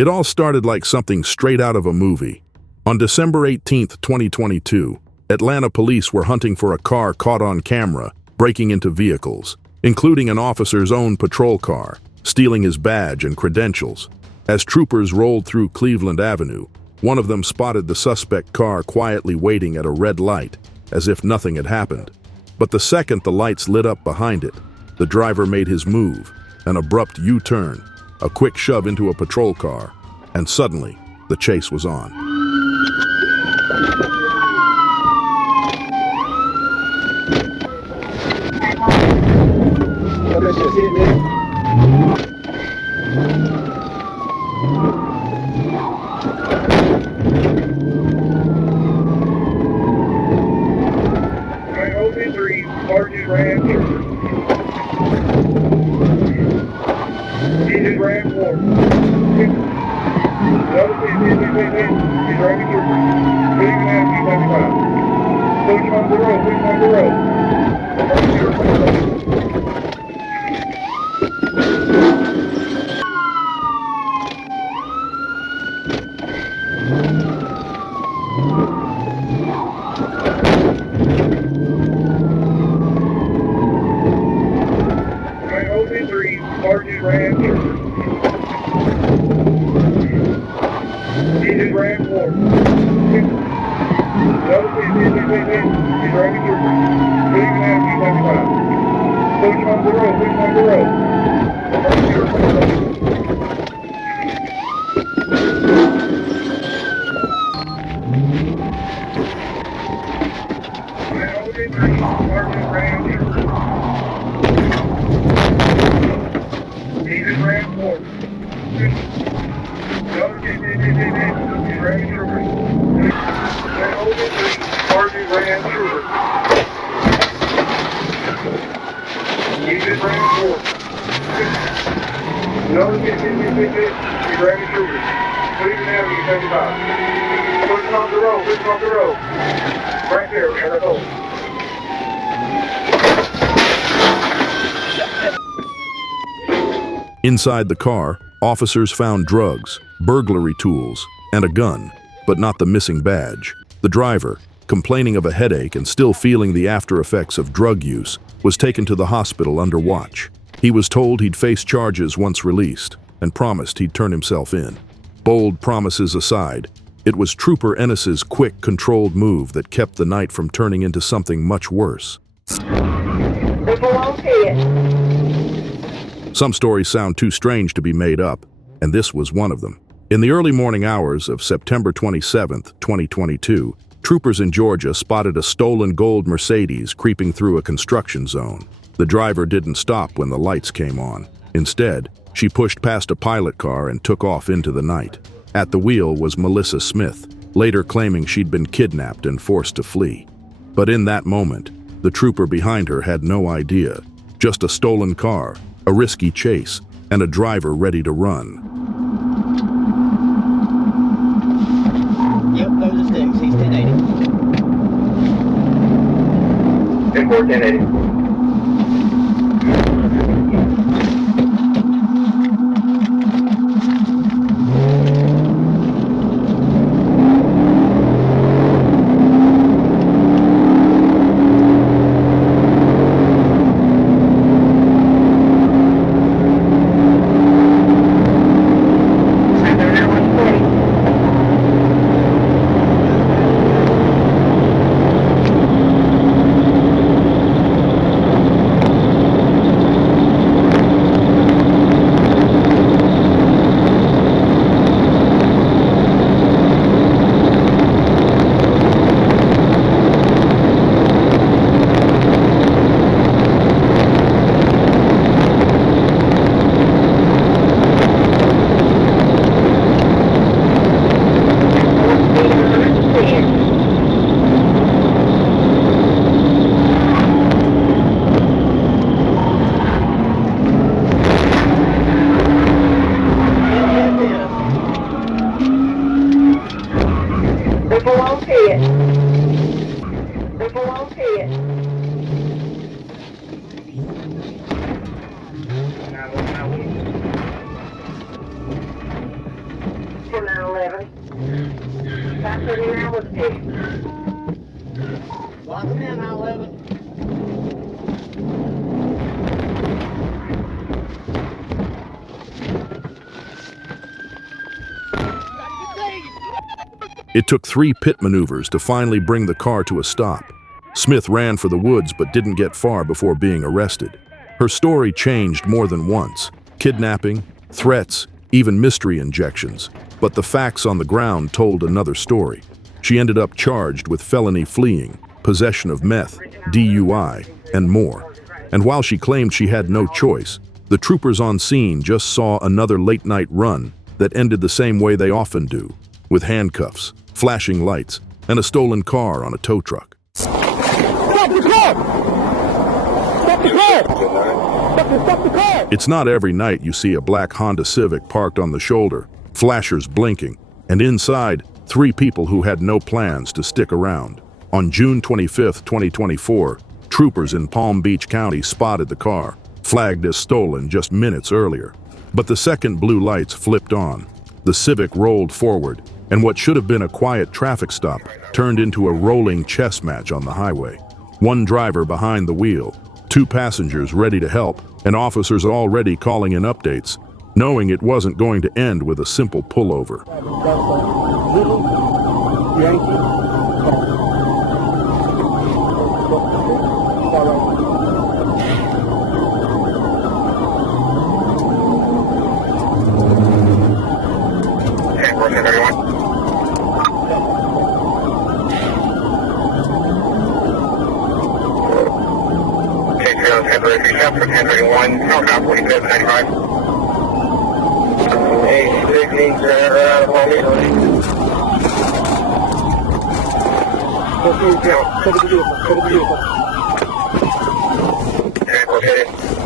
It all started like something straight out of a movie. On December 18, 2022, Atlanta police were hunting for a car caught on camera breaking into vehicles, including an officer's own patrol car, stealing his badge and credentials. As troopers rolled through Cleveland Avenue, one of them spotted the suspect car quietly waiting at a red light, as if nothing had happened. But the second the lights lit up behind it, the driver made his move, an abrupt U-turn, a quick shove into a patrol car, and suddenly, the chase was on. Inside the car, officers found drugs, burglary tools, and a gun, but not the missing badge. The driver, complaining of a headache and still feeling the after effects of drug use, was taken to the hospital under watch. He was told he'd face charges once released, and promised he'd turn himself in. Bold promises aside, it was Trooper Ennis's quick, controlled move that kept the night from turning into something much worse. Some stories sound too strange to be made up, and this was one of them. In the early morning hours of September 27, 2022, troopers in Georgia spotted a stolen gold Mercedes creeping through a construction zone. The driver didn't stop when the lights came on. Instead, she pushed past a pilot car and took off into the night. At the wheel was Melissa Smith, later claiming she'd been kidnapped and forced to flee. But in that moment, the trooper behind her had no idea. Just a stolen car, a risky chase, and a driver ready to run. Yep, those are sticks. He's 1080. 1080. Lock him in, I'll 11. It took 3 pit maneuvers to finally bring the car to a stop. Smith ran for the woods but didn't get far before being arrested. Her story changed more than once: kidnapping, threats, even mystery injections. But the facts on the ground told another story. She ended up charged with felony fleeing, possession of meth, DUI, and more. And while she claimed she had no choice, the troopers on scene just saw another late-night run that ended the same way they often do, with handcuffs, flashing lights, and a stolen car on a tow truck. Stop the car! Stop the car! Stop the car! It's not every night you see a black Honda Civic parked on the shoulder, flashers blinking, and inside, 3 people who had no plans to stick around. On June 25, 2024, troopers in Palm Beach County spotted the car, flagged as stolen just minutes earlier. But the second blue lights flipped on. The Civic rolled forward, and what should have been a quiet traffic stop turned into a rolling chess match on the highway. 1 driver behind the wheel, 2 passengers ready to help, and officers already calling in updates, knowing it wasn't going to end with a simple pullover.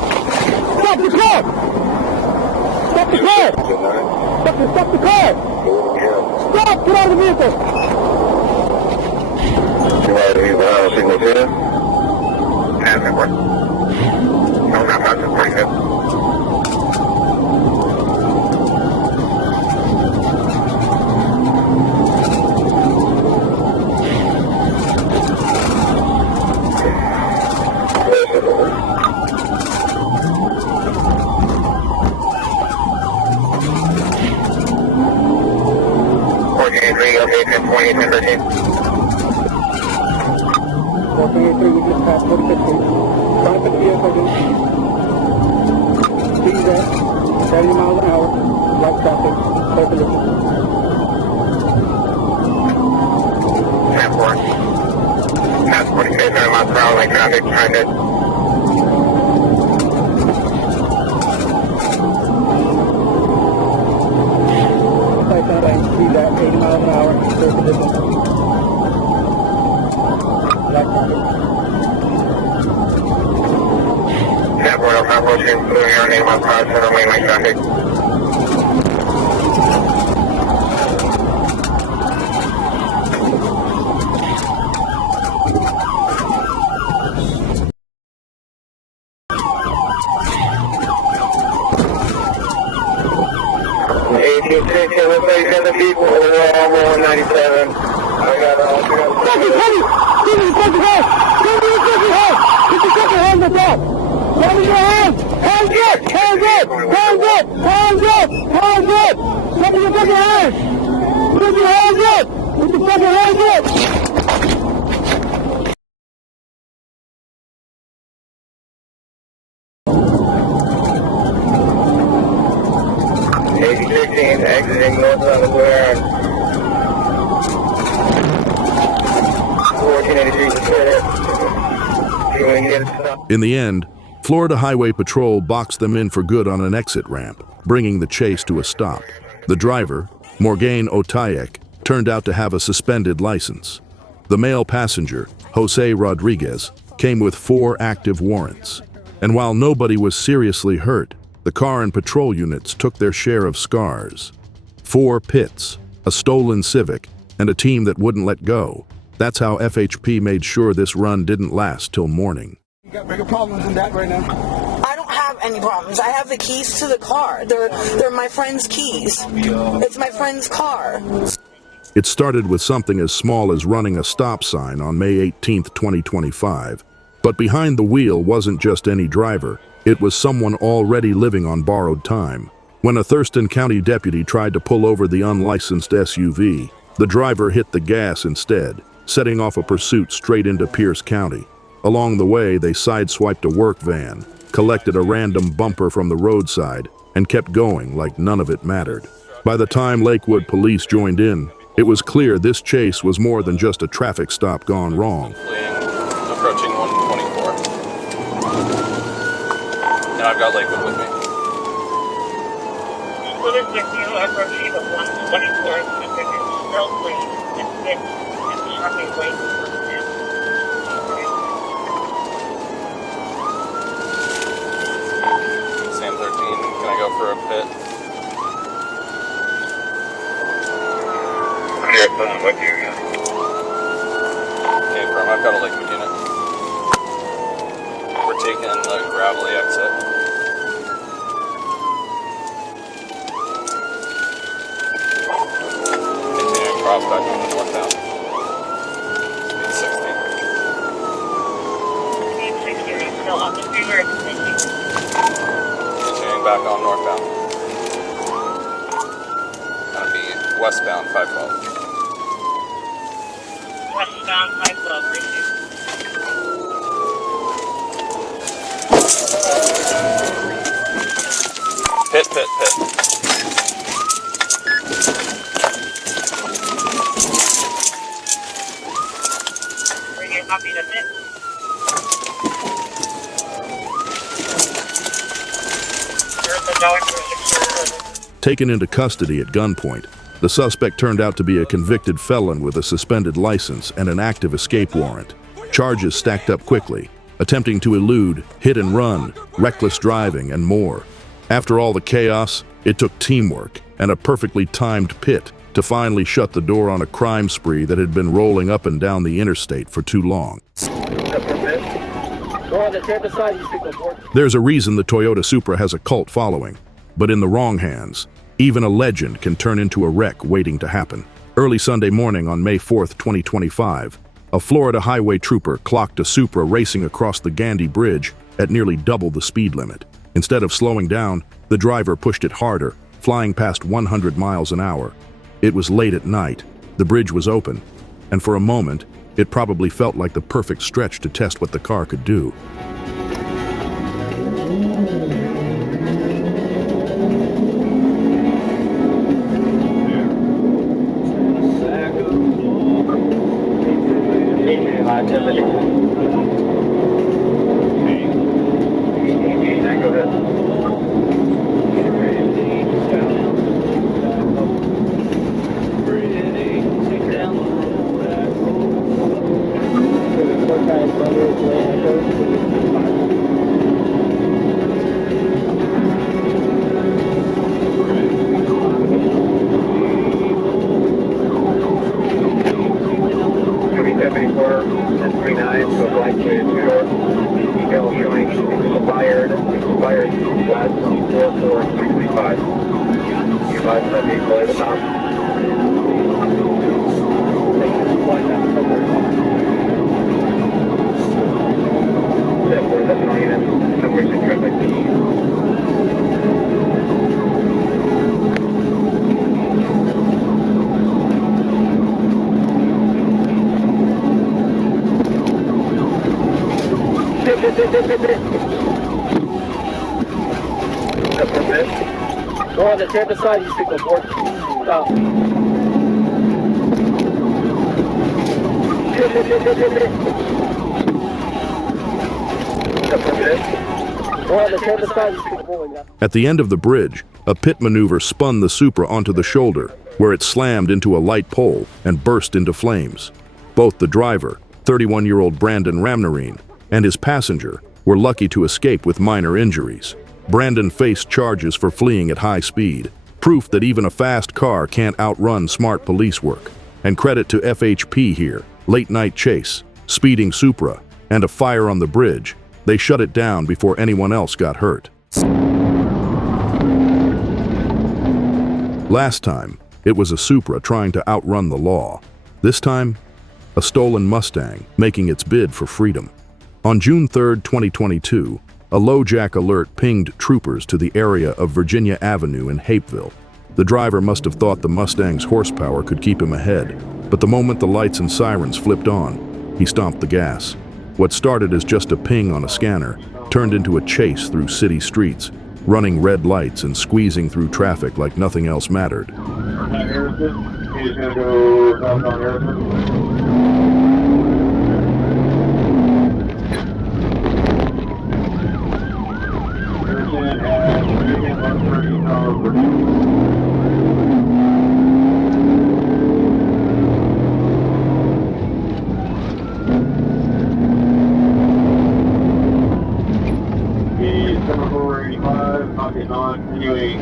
Stop the car! Stop the car! Stop the car! Stop! Get out of the vehicle! Signal 2. And network. No, not the 45. Exiting north on the Ware. 1483. In the end, Florida Highway Patrol boxed them in for good on an exit ramp, bringing the chase to a stop. The driver, Morgane Otayek, turned out to have a suspended license. The male passenger, Jose Rodriguez, came with 4 active warrants. And while nobody was seriously hurt, the car and patrol units took their share of scars. 4 pits, a stolen Civic, and a team that wouldn't let go. That's how FHP made sure this run didn't last till morning. You got bigger problems than that right now? I don't have any problems. I have the keys to the car. They're my friend's keys. It's my friend's car. It started with something as small as running a stop sign on May 18, 2025. But behind the wheel wasn't just any driver, it was someone already living on borrowed time. When a Thurston County deputy tried to pull over the unlicensed SUV, the driver hit the gas instead, setting off a pursuit straight into Pierce County. Along the way, they sideswiped a work van, collected a random bumper from the roadside, and kept going like none of it mattered. By the time Lakewood police joined in, it was clear this chase was more than just a traffic stop gone wrong. Approaching 124. And I've got Lakewood with me. Lakewood is with you, approaching 124, still clean, and fixed, and sharply waiting for the man. Sam 13, can I go for a pit? Yes, I'm with you. Okay, firm, I've got a Lakewood unit. We're taking the gravelly exit. Continuing crossback on the northbound. Speed 60. Speed 60, still on the freeway, continuing. Continuing back on northbound. Gonna be westbound 512. Westbound 512, receive. Pit. Radio copy the pit. Here's the dollar for 600. Taken into custody at gunpoint, the suspect turned out to be a convicted felon with a suspended license and an active escape warrant. Charges stacked up quickly, attempting to elude, hit and run, reckless driving, and more. After all the chaos, it took teamwork and a perfectly timed pit to finally shut the door on a crime spree that had been rolling up and down the interstate for too long. There's a reason the Toyota Supra has a cult following, but in the wrong hands, even a legend can turn into a wreck waiting to happen. Early Sunday morning on May 4th, 2025, a Florida highway trooper clocked a Supra racing across the Gandy Bridge at nearly double the speed limit. Instead of slowing down, the driver pushed it harder, flying past 100 miles an hour. It was late at night, the bridge was open, and for a moment, it probably felt like the perfect stretch to test what the car could do. Go on the Tampa side, you speak report. Stop. Go on the Tampa side, you speak report. At the end of the bridge, a pit maneuver spun the Supra onto the shoulder, where it slammed into a light pole and burst into flames. Both the driver, 31-year-old Brandon Ramnarine, and his passenger were lucky to escape with minor injuries. Brandon faced charges for fleeing at high speed, proof that even a fast car can't outrun smart police work. And credit to FHP here, late-night chase, speeding Supra, and a fire on the bridge. They shut it down before anyone else got hurt. Last time, It was a Supra trying to outrun the law. This time, a stolen Mustang making its bid for freedom. On June 3, 2022, a LoJack alert pinged troopers to the area of Virginia Avenue in Hapeville. The driver must have thought the Mustang's horsepower could keep him ahead, but the moment the lights and sirens flipped on, he stomped the gas. What started as just a ping on a scanner turned into a chase through city streets, running red lights and squeezing through traffic like nothing else mattered. Harrison, he's going to go southbound Harrison.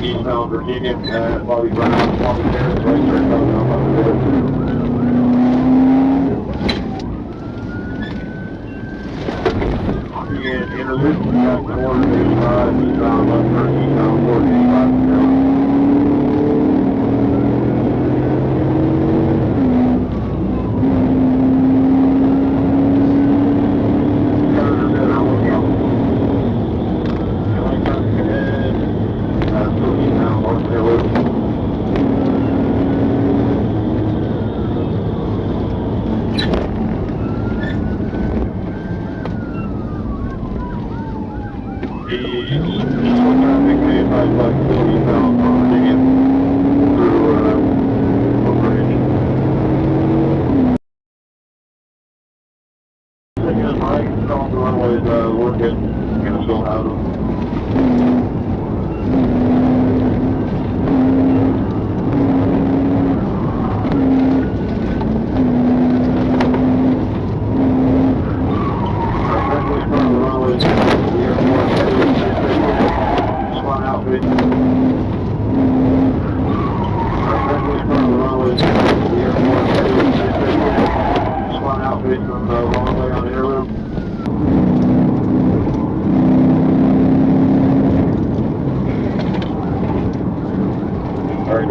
Eastbound Virginia at Bobby Brown, Bobby Harris, right there, coming up on the road. And interlude, back to order 85, eastbound left, eastbound 485.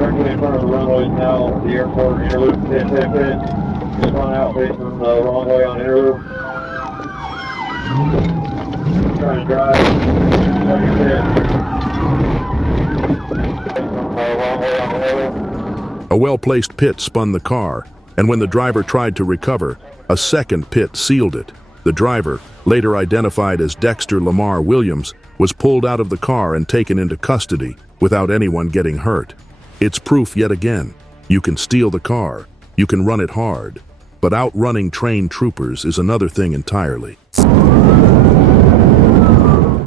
Directly in front of the runways now, the airport interloop pit. Just one out facing the wrong way on interloop. Trying to drive. Second pit. Wrong way on interloop. A well-placed pit spun the car, and when the driver tried to recover, a second pit sealed it. The driver, later identified as Dexter Lamar Williams, was pulled out of the car and taken into custody without anyone getting hurt. It's proof yet again, you can steal the car, you can run it hard, but outrunning trained troopers is another thing entirely.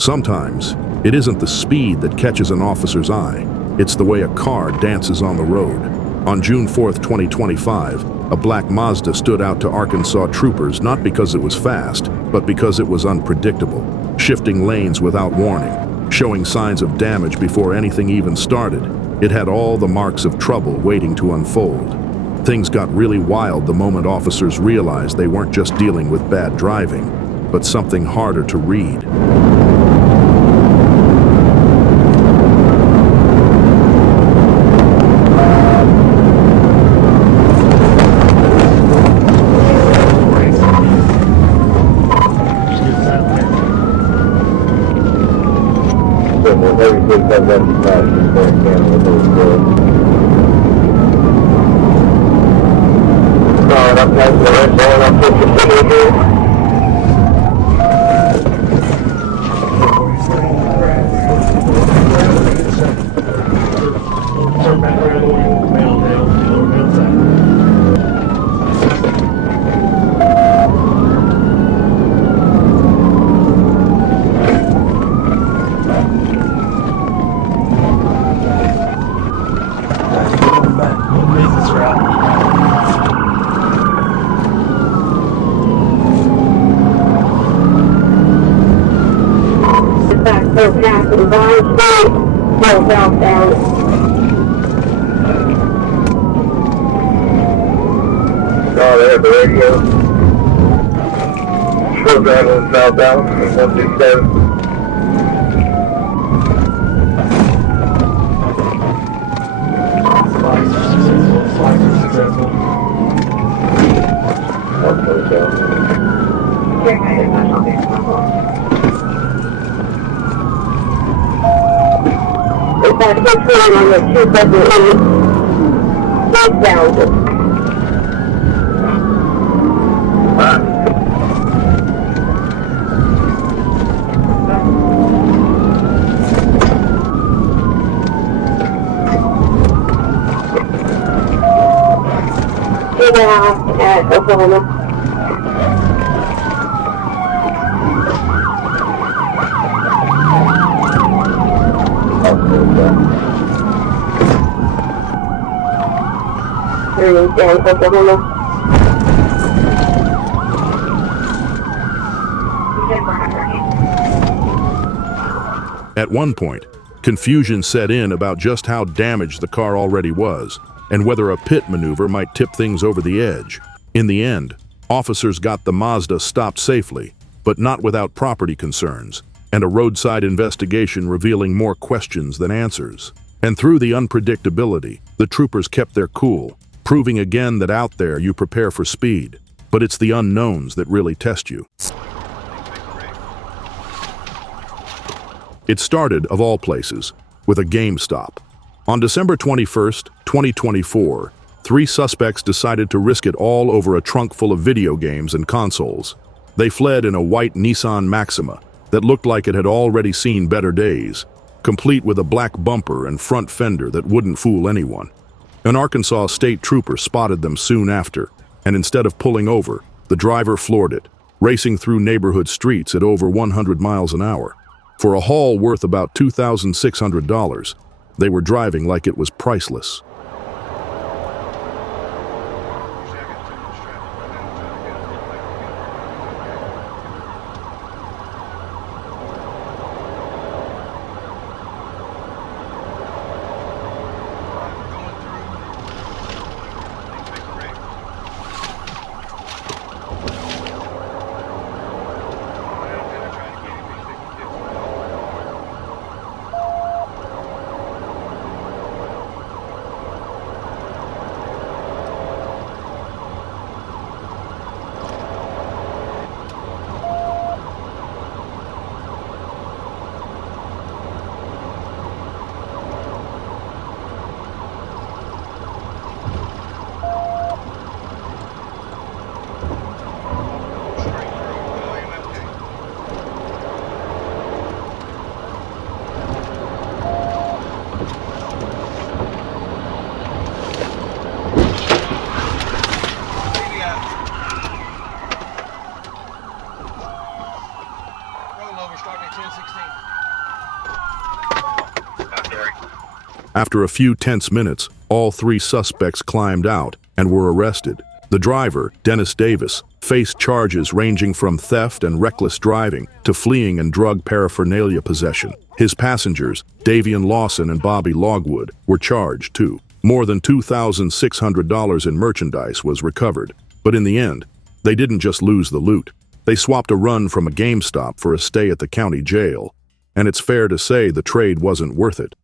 Sometimes, it isn't the speed that catches an officer's eye, it's the way a car dances on the road. On June 4, 2025, a black Mazda stood out to Arkansas troopers not because it was fast, but because it was unpredictable, shifting lanes without warning, showing signs of damage before anything even started. It had all the marks of trouble waiting to unfold. Things got really wild the moment officers realized they weren't just dealing with bad driving, but something harder to read. They have the radio. Short traveling southbound, 167. It's a hit run on the 278 northbound. At Oklahoma. Oklahoma. At one point, confusion set in about just how damaged the car already was, and whether a pit maneuver might tip things over the edge. In the end, officers got the Mazda stopped safely, but not without property concerns, and a roadside investigation revealing more questions than answers. And through the unpredictability, the troopers kept their cool, proving again that out there you prepare for speed, but it's the unknowns that really test you. It started, of all places, with a GameStop. On December 21st, 2024, 3 suspects decided to risk it all over a trunk full of video games and consoles. They fled in a white Nissan Maxima that looked like it had already seen better days, complete with a black bumper and front fender that wouldn't fool anyone. An Arkansas state trooper spotted them soon after, and instead of pulling over, the driver floored it, racing through neighborhood streets at over 100 miles an hour. For a haul worth about $2,600, they were driving like it was priceless. After a few tense minutes, all 3 suspects climbed out and were arrested. The driver, Dennis Davis, faced charges ranging from theft and reckless driving to fleeing and drug paraphernalia possession. His passengers, Davian Lawson and Bobby Logwood, were charged too. More than $2,600 in merchandise was recovered. But in the end, they didn't just lose the loot. They swapped a run from a GameStop for a stay at the county jail. And it's fair to say the trade wasn't worth it.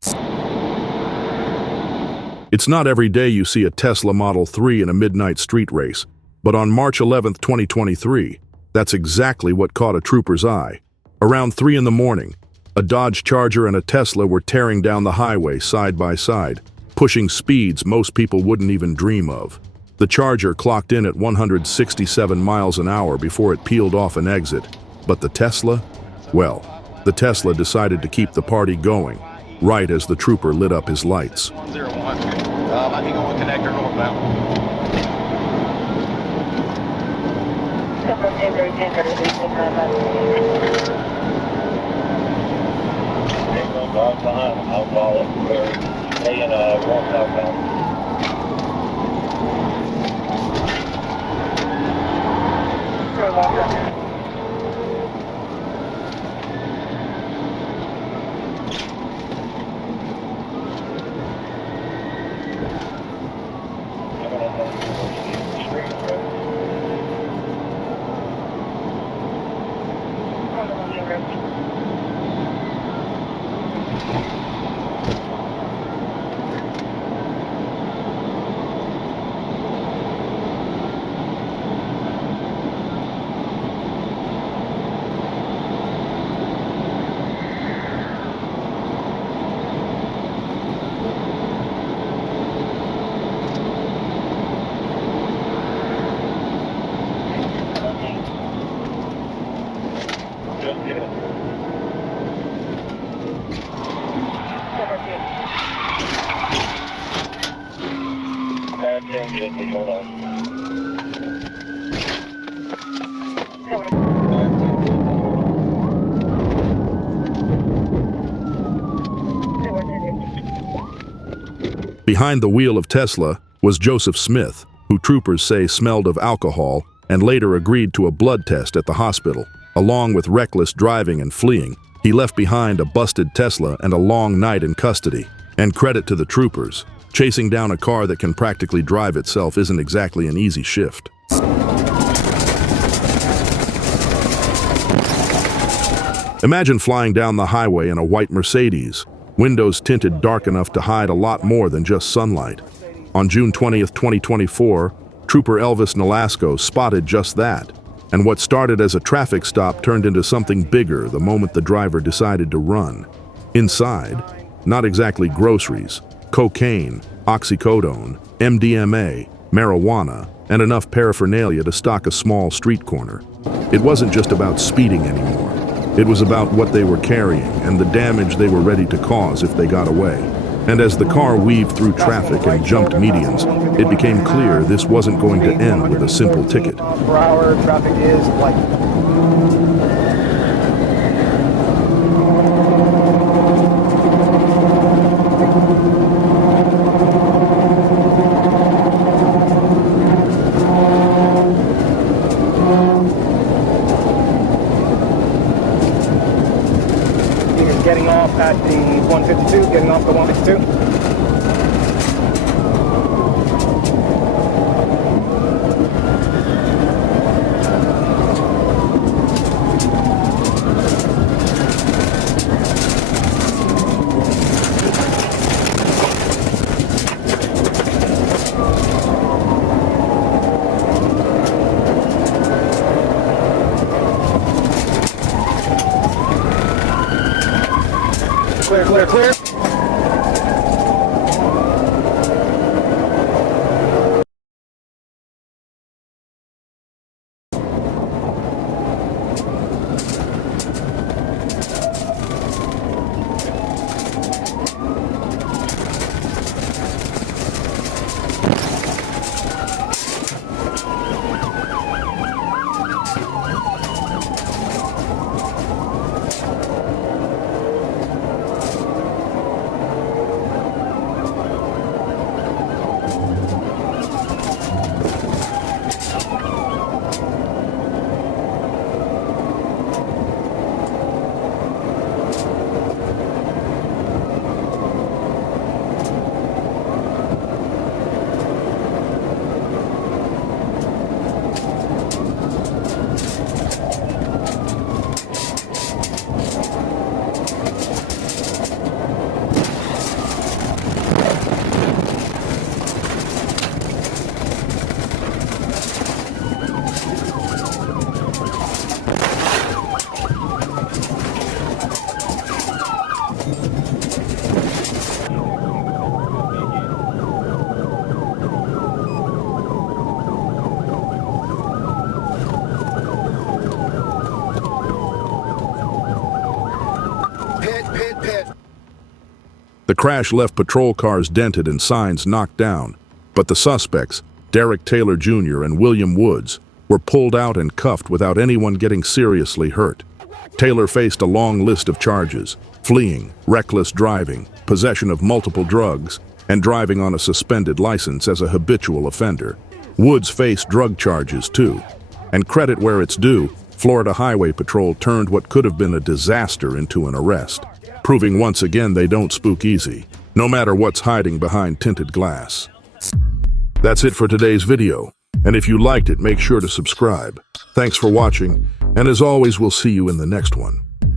It's not every day you see a Tesla Model 3 in a midnight street race, but on March 11, 2023, that's exactly what caught a trooper's eye. Around 3 in the morning, a Dodge Charger and a Tesla were tearing down the highway side by side, pushing speeds most people wouldn't even dream of. The Charger clocked in at 167 miles an hour before it peeled off an exit, but the Tesla? Well, the Tesla decided to keep the party going, right as the trooper lit up his lights. 101. Might be going connector northbound. I'll follow. We're staying north southbound. Behind the wheel of Tesla was Joseph Smith, who troopers say smelled of alcohol and later agreed to a blood test at the hospital. Along with reckless driving and fleeing, he left behind a busted Tesla and a long night in custody. And credit to the troopers. Chasing down a car that can practically drive itself isn't exactly an easy shift. Imagine flying down the highway in a white Mercedes, windows tinted dark enough to hide a lot more than just sunlight. On June 20th, 2024, Trooper Elvis Nolasco spotted just that, and what started as a traffic stop turned into something bigger the moment the driver decided to run. Inside, not exactly groceries, cocaine, oxycodone, MDMA, marijuana, and enough paraphernalia to stock a small street corner. It wasn't just about speeding anymore. It was about what they were carrying and the damage they were ready to cause if they got away. And as the car weaved through traffic and jumped medians, it became clear this wasn't going to end with a simple ticket. Per hour, traffic is like... Getting off at the 152, getting off the 152. Clear, clear, clear. The crash left patrol cars dented and signs knocked down, but the suspects, Derek Taylor Jr. and William Woods, were pulled out and cuffed without anyone getting seriously hurt. Taylor faced a long list of charges: fleeing, reckless driving, possession of multiple drugs, and driving on a suspended license as a habitual offender. Woods faced drug charges too. And credit where it's due, Florida Highway Patrol turned what could have been a disaster into an arrest, proving once again they don't spook easy, no matter what's hiding behind tinted glass. That's it for today's video, and if you liked it, make sure to subscribe. Thanks for watching, and as always, we'll see you in the next one.